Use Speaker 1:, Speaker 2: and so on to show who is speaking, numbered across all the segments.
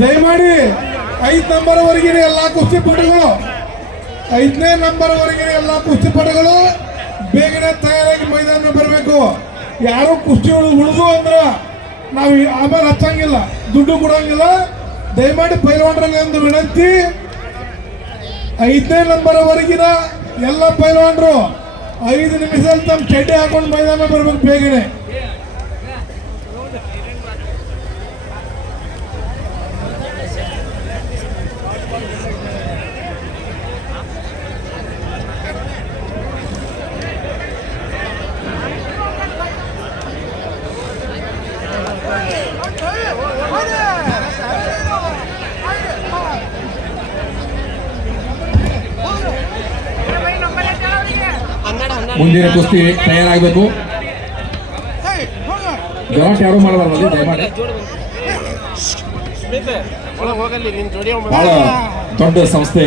Speaker 1: ದಯಮಾಡಿ ಐದ್ ನಂಬರ್ ವರೆಗಿನ ಎಲ್ಲಾ ಕುಸ್ತಿಪಟುಗಳು ಐದನೇ ನಂಬರ್ ವರೆಗಿನ ಎಲ್ಲಾ ಕುಸ್ತಿಪಟುಗಳು ಬೇಗನೆ ತಯಾರಾಗಿ ಮೈದಾನ ಬರಬೇಕು. ಯಾರು ಕುಸ್ತಿಗಳು ಉಳಿದು ಅಂದ್ರೆ ನಾವು ಆಮೇಲೆ ಹಚ್ಚಂಗಿಲ್ಲ, ದುಡ್ಡು ಕೊಡಂಗಿಲ್ಲ. ದಯಮಾಡಿ ಪೈಲ್ವಾನ್ರಲ್ಲಿ ಒಂದು ವಿನಂತಿ. ಐದನೇ ನಂಬರ್ ವರೆಗಿನ ಎಲ್ಲ ಪೈಲ್ವಾನ್ರು ಐದು ನಿಮಿಷದಲ್ಲಿ ತಮ್ಮ ಚಡ್ಡಿ ಹಾಕೊಂಡು ಮೈದಾನ ಬರ್ಬೇಕು ಬೇಗನೆ.
Speaker 2: ಮುಂದಿನ ಕುಸ್ತಿ ತಯಾರಾಗಬೇಕು. ಗಲಾಟೆ ಯಾರು ಮಾಡಬಾರ್ದು? ದಯಮಾಡಿ. ಬಹಳ ದೊಡ್ಡ ಸಂಸ್ಥೆ.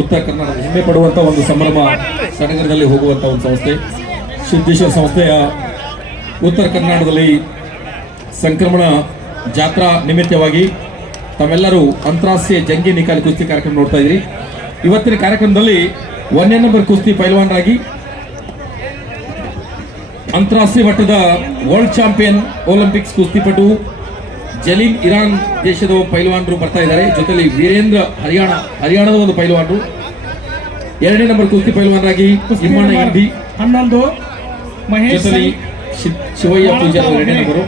Speaker 2: ಉತ್ತರ ಕರ್ನಾಟಕ ಹೆಮ್ಮೆ ಪಡುವಂತ ಒಂದು ಸಂಭ್ರಮ ಸಡಗರದಲ್ಲಿ ಹೋಗುವಂತ ಒಂದು ಸಂಸ್ಥೆ. ಸಿದ್ದೇಶ್ವರ ಸಂಸ್ಥೆಯ ಉತ್ತರ ಕರ್ನಾಟಕದಲ್ಲಿ ಸಂಕ್ರಮಣ ಜಾತ್ರಾ ನಿಮಿತ್ತವಾಗಿ ತಾವೆಲ್ಲರೂ ಅಂತಾರಾಷ್ಟ್ರೀಯ ಜಂಗಿ ನಿಕಾಲಿ ಕುಸ್ತಿ ಕಾರ್ಯಕ್ರಮ ನೋಡ್ತಾ ಇದ್ರಿ. ಇವತ್ತಿನ ಕಾರ್ಯಕ್ರಮದಲ್ಲಿ ಒಂದನೇ ನಂಬರ್ ಕುಸ್ತಿ ಪೈಲ್ವಾನರಾಗಿ ಅಂತಾರಾಷ್ಟ್ರೀಯ ಮಟ್ಟದ ವರ್ಲ್ಡ್ ಚಾಂಪಿಯನ್ ಒಲಿಂಪಿಕ್ಸ್ ಕುಸ್ತಿಪಟು ಜಲೀಲ್ ಇರಾನ್ ದೇಶದ ಪೈಲ್ವಾನರು ಬರ್ತಾ ಇದ್ದಾರೆ. ಜೊತೆಲಿ ವೀರೇಂದ್ರ ಹರಿಯಾಣ ಹರಿಯಾಣದ ಒಂದು ಪೈಲ್ವಾನರು. ಎರಡನೇ ನಂಬರ್ ಕುಸ್ತಿ ಪೈಲ್ವಾನರಾಗಿ ಇಮ್ಮಣ್ಣ ಎಂಬಿ
Speaker 1: ಹನ್ನೊಂದು
Speaker 2: ಶಿವಯ್ಯ ಪೂಜಾ ಎರಡನೇ ನಂಬರು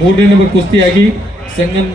Speaker 2: ಮೂರನೇ ನಂಬರ್ ಕುಸ್ತಿಯಾಗಿ ಸಂಗನ್